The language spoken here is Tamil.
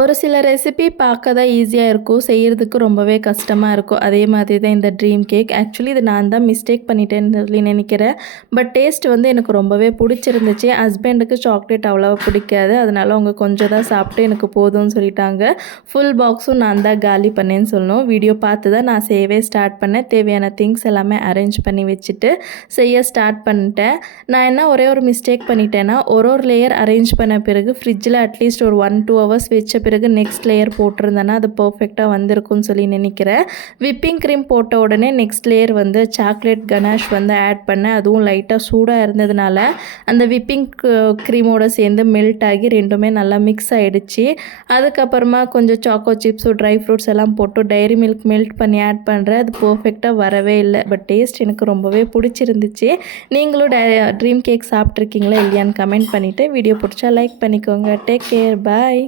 ஒரு சில ரெசிபி பார்க்க தான் ஈஸியா இருக்கும். செய்யறதுக்கு ரொம்பவே கஷ்டமா இருக்கும். அதே மாதிரி தான் இந்த ட்ரீம் கேக். ஆக்சுவலி இது நான் தான் மிஸ்டேக் பண்ணிட்டேன்னு சொல்லி நினைக்கிறேன். பட் டேஸ்ட் வந்து எனக்கு ரொம்பவே பிடிச்சிருந்துச்சு. ஹஸ்பண்டுக்கு சாக்லேட் அவ்வளவா பிடிக்காது. அதனால அவங்க கொஞ்சம் தான் சாப்பிட்டு எனக்கு போதும்னு சொல்லிட்டாங்க. ஃபுல் பாக்ஸும் நான் தான் காலி பண்ணேன்னு சொல்லணும். வீடியோ பார்த்து தான் நான் செய்யவே ஸ்டார்ட் பண்ணேன். தேவையான திங்ஸ் எல்லாமே அரேஞ்ச் பண்ணி வச்சுட்டு செய்ய ஸ்டார்ட் பண்ணிட்டேன். நான் என்ன ஒரே ஒரு மிஸ்டேக் பண்ணிட்டேன்னா, ஒரு லேயர் அரேஞ்ச் பண்ண பிறகு ஃப்ரிட்ஜில் அட்லீஸ்ட் ஒரு 1-2 ஹவர்ஸ் வச்ச பிறகு நெக்ஸ்ட் லேயர் போட்டிருந்தேன்னா அது பர்ஃபெக்டாக வந்திருக்கும்னு சொல்லி நினைக்கிறேன். விப்பிங் க்ரீம் போட்ட உடனே நெக்ஸ்ட் லேயர் வந்து சாக்லேட் கனாஷ் வந்து ஆட் பண்ணேன். அதுவும் லைட்டாக சூடாக இருந்ததுனால அந்த விப்பிங் க்ரீமோடு சேர்ந்து மெல்ட் ஆகி ரெண்டுமே நல்லா மிக்ஸ் ஆகிடுச்சு. அதுக்கப்புறமா கொஞ்சம் சாக்கோ சிப்ஸு ட்ரை ஃப்ரூட்ஸ் எல்லாம் போட்டு டைரி மில்க் மெல்ட் பண்ணி ஆட் பண்ணுறேன். அது பர்ஃபெக்டாக வரவே இல்லை. பட் டேஸ்ட் எனக்கு ரொம்பவே பிடிச்சிருந்துச்சு. நீங்களும் ட்ரீம் கேக் சாப்பிட்ருக்கீங்களா இல்லையான்னு கமெண்ட் பண்ணிவிட்டு வீடியோ பிடிச்சா லைக் பண்ணிக்கோங்க. டேக் கேர், பாய்.